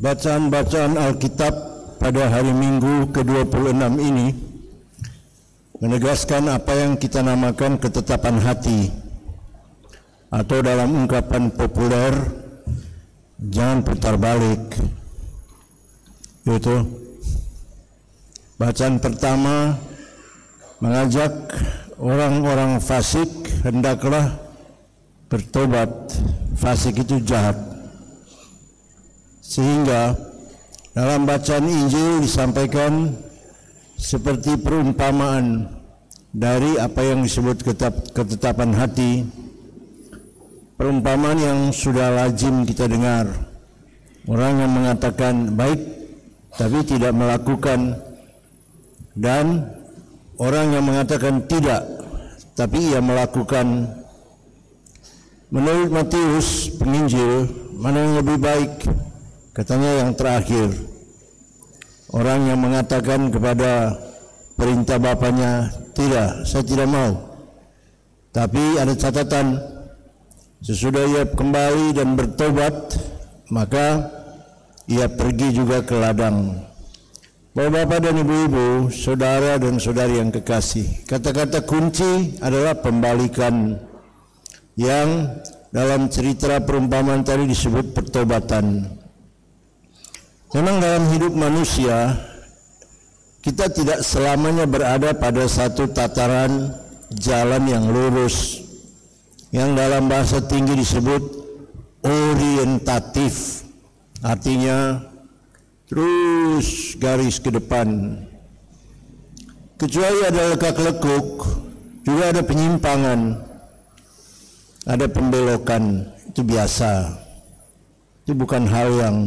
Bacaan-bacaan Alkitab pada hari Minggu ke-26 ini menegaskan apa yang kita namakan ketetapan hati, atau dalam ungkapan populer, jangan putar balik. Itu bacaan pertama mengajak orang-orang fasik hendaklah bertobat. Fasik itu jahat. Sehingga dalam bacaan Injil disampaikan seperti perumpamaan dari apa yang disebut ketetapan hati, perumpamaan yang sudah lazim kita dengar. Orang yang mengatakan baik tapi tidak melakukan, dan orang yang mengatakan tidak tapi ia melakukan. Menurut Matius penginjil, mana yang lebih baik? Katanya yang terakhir. Orang yang mengatakan kepada perintah bapaknya, tidak, saya tidak mau. Tapi ada catatan, sesudah ia kembali dan bertobat, maka ia pergi juga ke ladang. Bapak-bapak dan ibu-ibu, saudara dan saudari yang kekasih, kata-kata kunci adalah pembalikan, yang dalam cerita perumpamaan tadi disebut pertobatan. Memang dalam hidup manusia, kita tidak selamanya berada pada satu tataran jalan yang lurus, yang dalam bahasa tinggi disebut orientatif, artinya terus garis ke depan. Kecuali ada lekak-lekuk, juga ada penyimpangan, ada pembelokan, itu biasa. Itu bukan hal yang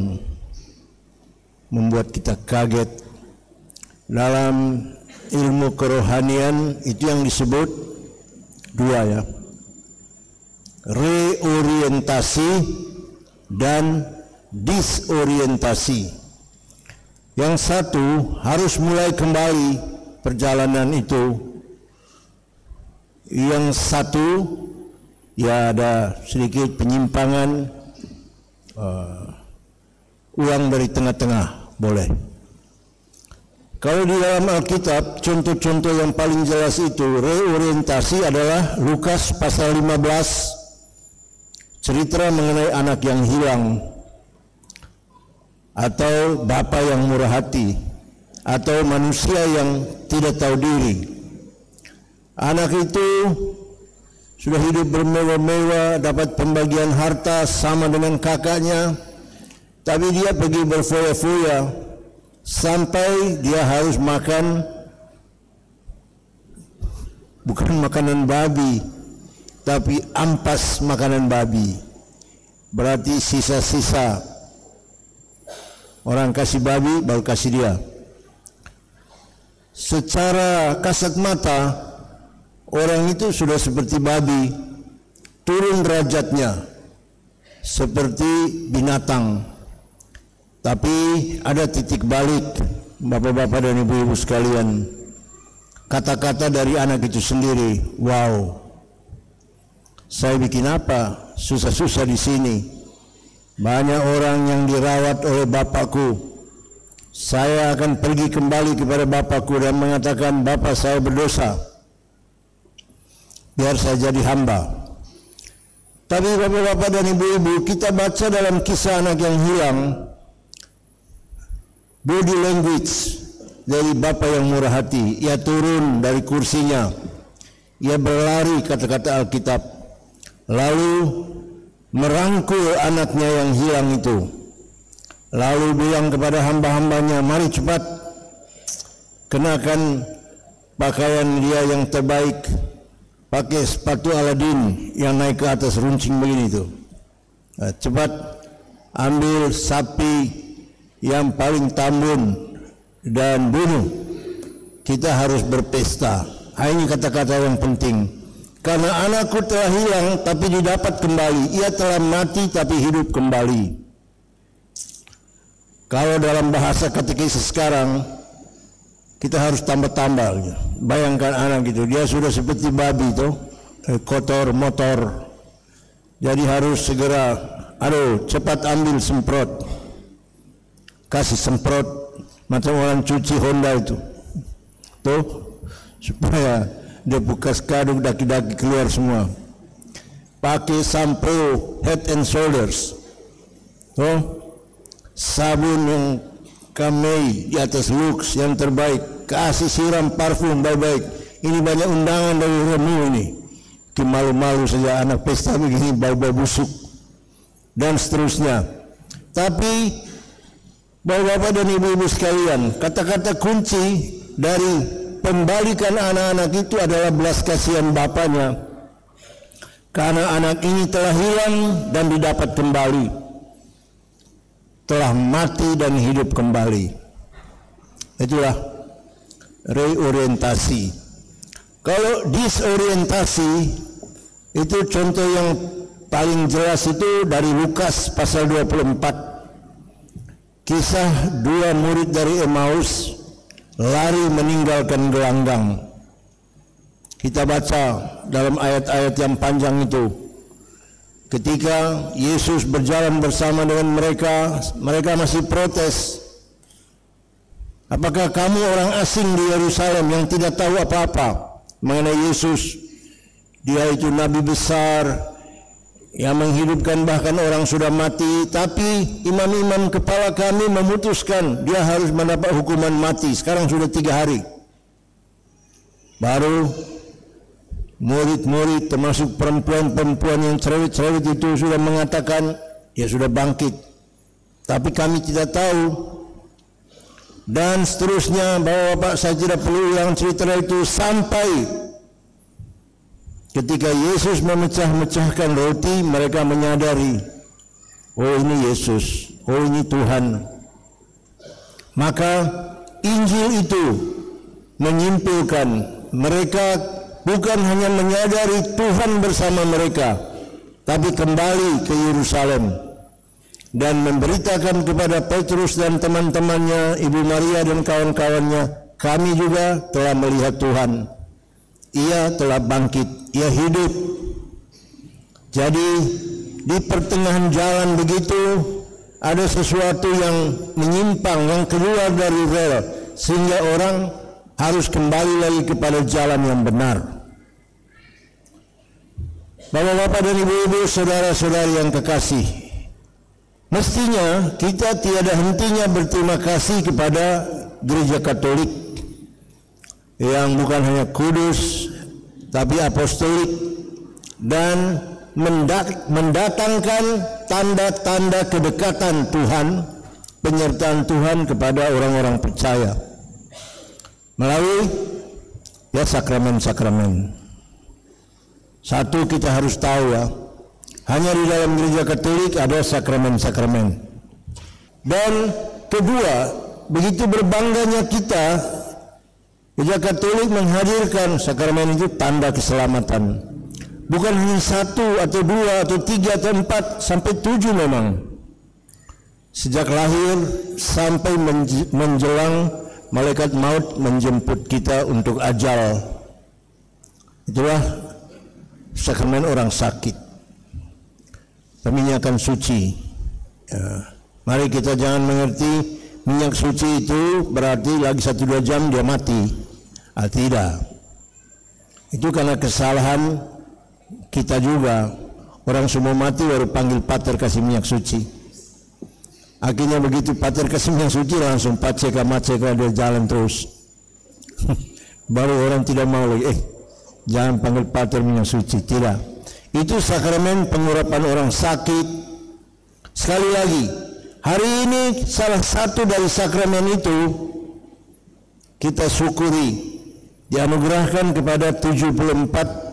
membuat kita kaget. Dalam ilmu kerohanian itu yang disebut dua, ya, reorientasi dan disorientasi. Yang satu harus mulai kembali perjalanan itu, yang satu ya ada sedikit penyimpangan, uang dari tengah-tengah boleh. Kalau di dalam Alkitab contoh-contoh yang paling jelas itu reorientasi adalah Lukas pasal 15, cerita mengenai anak yang hilang, atau bapa yang murah hati, atau manusia yang tidak tahu diri. Anak itu sudah hidup bermewah-mewah, dapat pembagian harta sama dengan kakaknya, tapi dia pergi berfoya-foya sampai dia harus makan bukan makanan babi, tapi ampas makanan babi. Berarti sisa-sisa orang kasih babi baru kasih dia. Secara kasat mata orang itu sudah seperti babi, turun derajatnya seperti binatang. Tapi ada titik balik, bapak-bapak dan ibu-ibu sekalian. Kata-kata dari anak itu sendiri, wow, saya bikin apa? Susah-susah di sini. Banyak orang yang dirawat oleh bapakku. Saya akan pergi kembali kepada bapakku dan mengatakan, bapak saya berdosa, biar saya jadi hamba. Tapi bapak-bapak dan ibu-ibu, kita baca dalam kisah anak yang hilang, body language dari bapa yang murah hati. Ia turun dari kursinya, ia berlari, kata-kata Alkitab, lalu merangkul anaknya yang hilang itu, lalu bilang kepada hamba-hambanya, mari cepat kenakan pakaian dia yang terbaik, pakai sepatu Aladin yang naik ke atas runcing begini itu, cepat ambil sapi yang paling tambun dan bunuh, kita harus berpesta. Ini kata-kata yang penting, karena anakku telah hilang tapi didapat kembali, ia telah mati tapi hidup kembali. Kalau dalam bahasa katekis sekarang kita harus tambah-tambah. Bayangkan anak itu, dia sudah seperti babi itu, kotor motor, jadi harus segera, aduh cepat ambil semprot, kasih semprot macam orang cuci Honda itu tuh, supaya dia bekas kaduk daki-daki keluar semua. Pakai sampo Head and Shoulders tuh, sabun yang Kamei di atas Lux yang terbaik, kasih siram parfum baik-baik. Ini banyak undangan dari Remu ini, malu-malu saja anak pesta begini, bau-bau busuk dan seterusnya. Tapi bapak-bapak dan ibu-ibu sekalian, kata-kata kunci dari pembalikan anak-anak itu adalah belas kasihan bapaknya, karena anak ini telah hilang dan didapat kembali, telah mati dan hidup kembali. Itulah reorientasi. Kalau disorientasi itu contoh yang paling jelas itu dari Lukas pasal 24. Kisah dua murid dari Emmaus lari meninggalkan gelanggang. Kita baca dalam ayat-ayat yang panjang itu, ketika Yesus berjalan bersama dengan mereka, mereka masih protes. Apakah kamu orang asing di Yerusalem yang tidak tahu apa-apa mengenai Yesus? Dia itu nabi besar yang menghidupkan bahkan orang sudah mati, tapi imam-imam kepala kami memutuskan dia harus mendapat hukuman mati. Sekarang sudah 3 hari. Baru murid-murid termasuk perempuan-perempuan yang cerewet-cerewet itu sudah mengatakan dia sudah bangkit, tapi kami tidak tahu. Dan seterusnya, bapak-bapak, saya tidak perlu ulang cerita itu, sampai ketika Yesus memecah-mecahkan roti, mereka menyadari, oh ini Yesus, oh ini Tuhan. Maka Injil itu menyimpulkan mereka bukan hanya menyadari Tuhan bersama mereka, tapi kembali ke Yerusalem dan memberitakan kepada Petrus dan teman-temannya, Ibu Maria dan kawan-kawannya, kami juga telah melihat Tuhan. ia telah bangkit, ia hidup. Jadi di pertengahan jalan begitu ada sesuatu yang menyimpang, yang keluar dari rel, sehingga orang harus kembali lagi kepada jalan yang benar. Bapak-bapak dan ibu-ibu, saudara-saudari yang kekasih, mestinya kita tiada hentinya berterima kasih kepada Gereja Katolik yang bukan hanya kudus tapi apostolik dan mendatangkan tanda-tanda kedekatan Tuhan, penyertaan Tuhan kepada orang-orang percaya melalui sakramen-sakramen. Satu kita harus tahu hanya di dalam Gereja Katolik ada sakramen-sakramen. Dan kedua, begitu berbangganya kita, Gereja Katolik menghadirkan sakramen itu tanda keselamatan. Bukan hanya 1 atau 2 atau 3 atau 4 sampai 7 memang. Sejak lahir sampai menjelang malaikat maut menjemput kita untuk ajal. Itulah sakramen orang sakit, peminyakan suci. Mari kita jangan mengerti minyak suci itu berarti lagi 1-2 jam dia mati. Tidak, itu karena kesalahan kita juga. Orang semua mati baru panggil pater kasih minyak suci. Akhirnya begitu pater kasih minyak suci langsung maceka dia jalan terus. Baru orang tidak mau lagi, jangan panggil pater minyak suci. Tidak, itu sakramen pengurapan orang sakit. Sekali lagi, hari ini salah satu dari sakramen itu kita syukuri, dianugerahkan kepada 74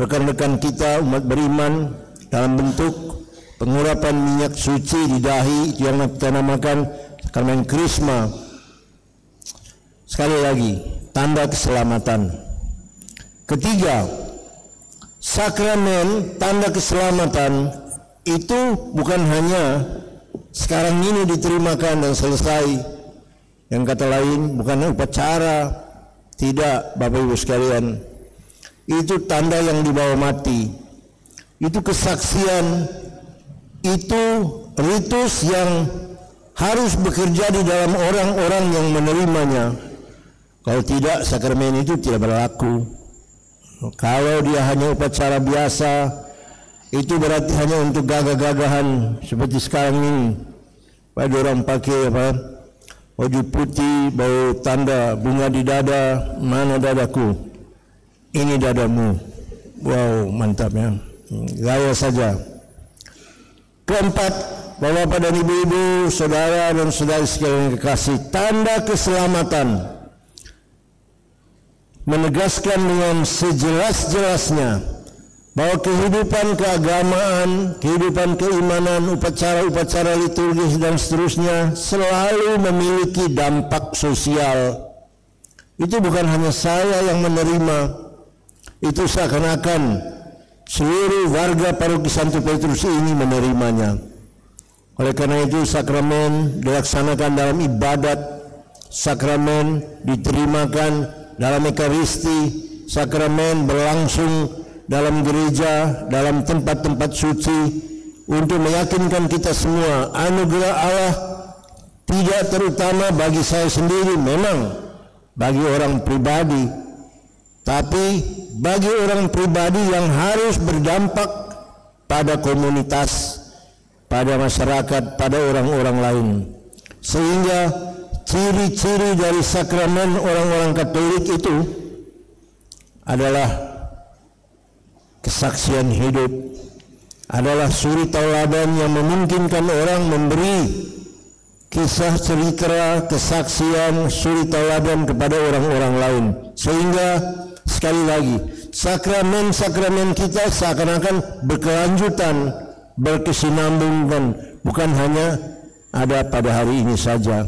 rekan-rekan kita umat beriman dalam bentuk pengurapan minyak suci di dahi yang kita namakan sakramen krisma. Sekali lagi, tanda keselamatan. Ketiga, sakramen tanda keselamatan itu bukan hanya sekarang ini diterimakan dan selesai. Yang kata lain, bukan upacara. Tidak, Bapak Ibu sekalian. Itu tanda yang dibawa mati. Itu kesaksian. Itu ritus yang harus bekerja di dalam orang-orang yang menerimanya. Kalau tidak, sakramen itu tidak berlaku. Kalau dia hanya upacara biasa, itu berarti hanya untuk gagah-gagahan seperti sekarang ini. Pada orang pakai baju putih, bawa tanda bunga di dada, mana dadaku? Ini dadamu. Wow, mantap ya. Gaya saja. Keempat, Bapak dan Ibu-ibu, saudara dan saudari sekalian kekasih, tanda keselamatan menegaskan dengan sejelas-jelasnya bahwa kehidupan keagamaan, kehidupan keimanan, upacara-upacara liturgis dan seterusnya selalu memiliki dampak sosial. Itu bukan hanya saya yang menerima, itu seakan-akan seluruh warga paroki Santo Petrus ini menerimanya. Oleh karena itu sakramen dilaksanakan dalam ibadat, sakramen diterimakan dalam Ekaristi, sakramen berlangsung dalam gereja, dalam tempat-tempat suci untuk meyakinkan kita semua anugerah Allah tidak terutama bagi saya sendiri, memang bagi orang pribadi, tapi bagi orang pribadi yang harus berdampak pada komunitas, pada masyarakat, pada orang-orang lain. Sehingga ciri-ciri dari sakramen orang-orang Katolik itu adalah kesaksian hidup, adalah suri tauladan yang memungkinkan orang memberi kisah cerita, kesaksian, suri tauladan kepada orang-orang lain. Sehingga sekali lagi, sakramen-sakramen kita seakan-akan berkelanjutan, berkesinambungan, bukan hanya ada pada hari ini saja.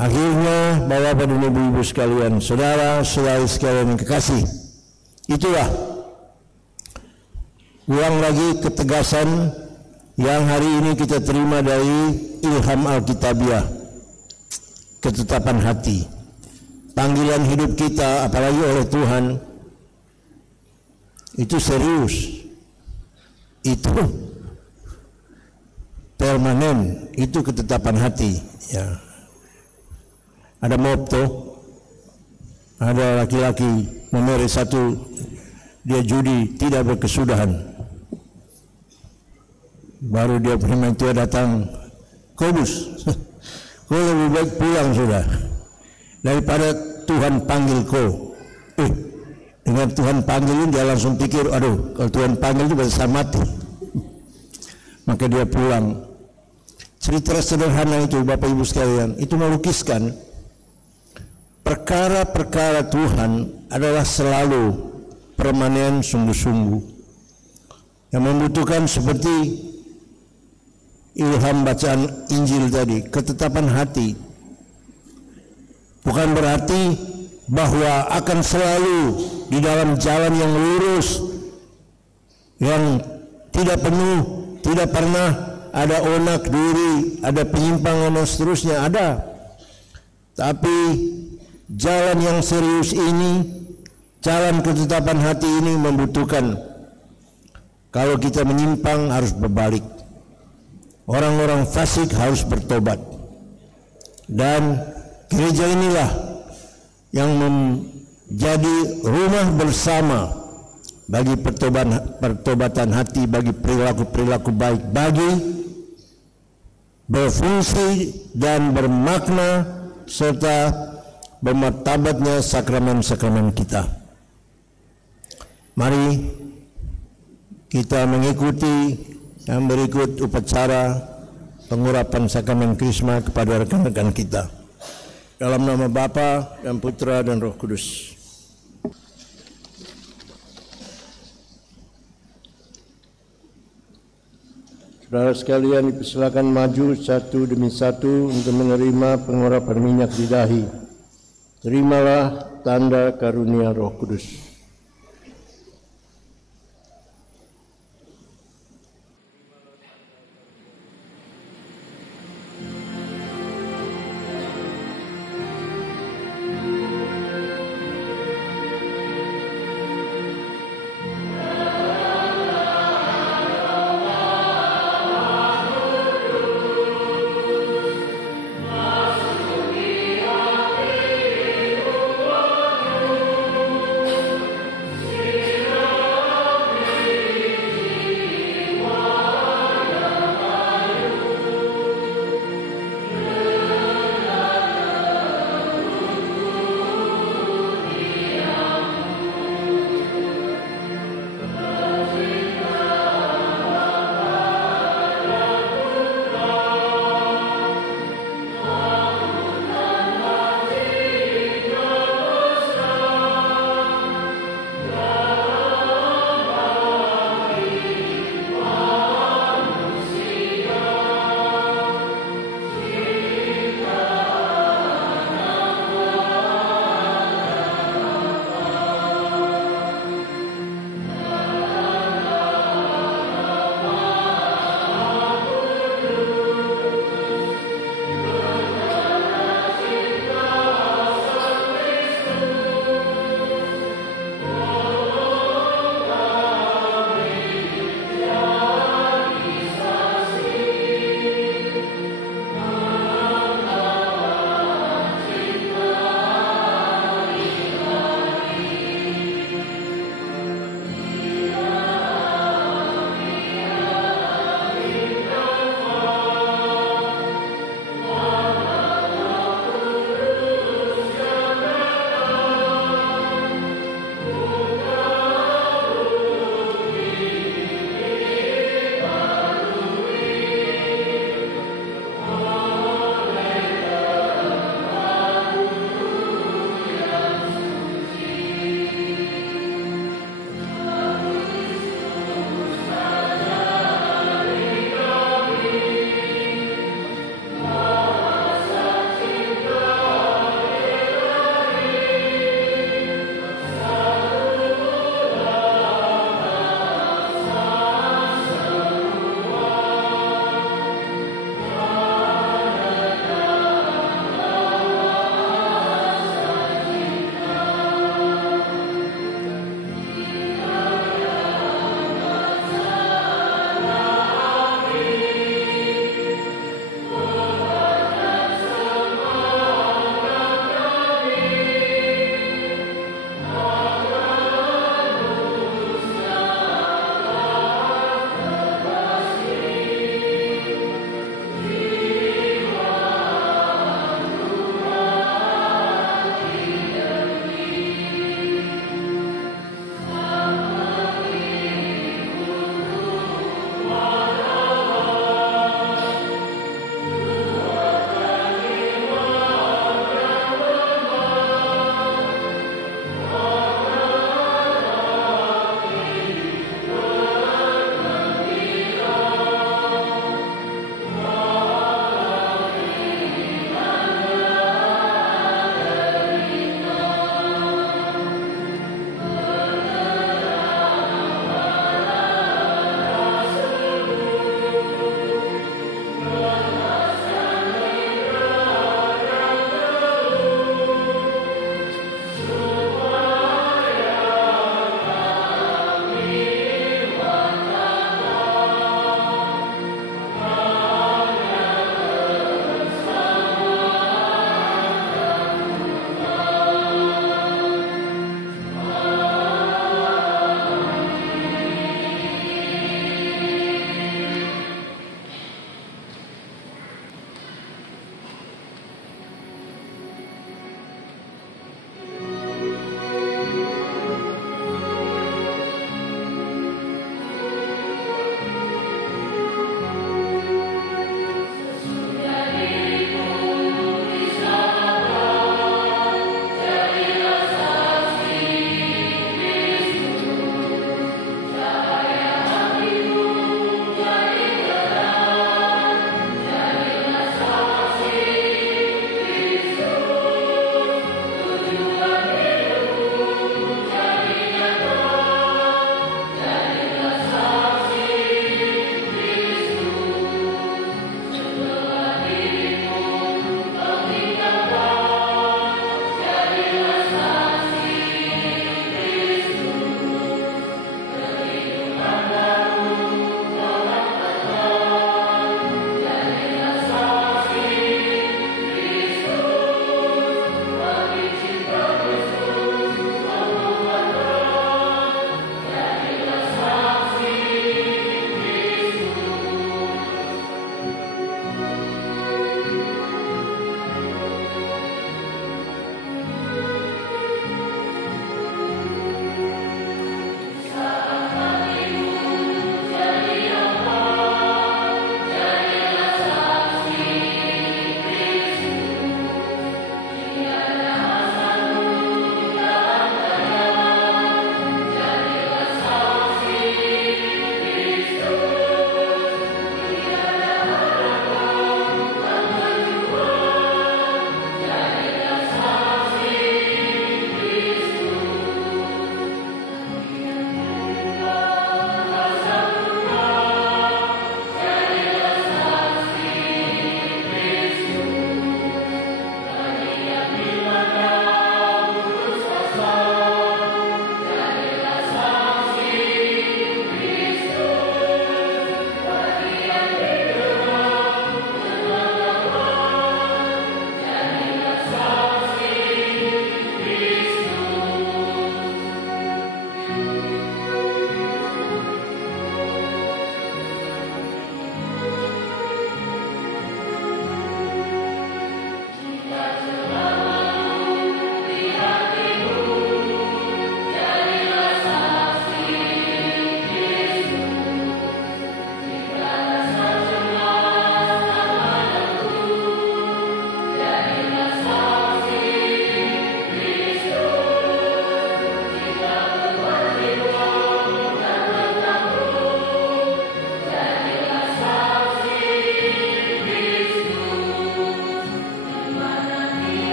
Akhirnya, Bapak dan Ibu-ibu sekalian, saudara-saudari sekalian yang kekasih, itulah ulang lagi ketegasan yang hari ini kita terima dari ilham Alkitabiah, ketetapan hati. panggilan hidup kita, apalagi oleh Tuhan, itu serius, itu permanen, itu ketetapan hati. Ya. Ada mopto, ada laki-laki nomor satu, dia judi tidak berkesudahan, baru dia prima tua datang, Kobus, kau lebih baik pulang sudah daripada Tuhan panggil kau. Dengan Tuhan panggil ini dia langsung pikir, aduh kalau Tuhan panggil itu bisa mati. Maka dia pulang. Cerita sederhana itu Bapak Ibu sekalian, itu melukiskan perkara-perkara Tuhan adalah selalu permanen, sungguh-sungguh, yang membutuhkan seperti ilham bacaan Injil tadi, ketetapan hati. Bukan berarti bahwa akan selalu di dalam jalan yang lurus, yang tidak penuh, tidak pernah ada onak duri, ada penyimpangan dan seterusnya, ada. Tapi jalan yang serius ini, jalan ketetapan hati ini membutuhkan, kalau kita menyimpang harus berbalik. Orang-orang fasik harus bertobat. Dan gereja inilah yang menjadi rumah bersama bagi pertobatan hati, bagi perilaku-perilaku baik, bagi berfungsi dan bermakna serta bermartabatnya sakramen-sakramen kita. Mari kita mengikuti yang berikut upacara pengurapan sakramen Krisma kepada rekan-rekan kita. Dalam nama Bapa dan Putra dan Roh Kudus. Saudara sekalian dipersilakan maju satu demi satu untuk menerima pengurapan minyak di dahi. Terimalah tanda karunia Roh Kudus.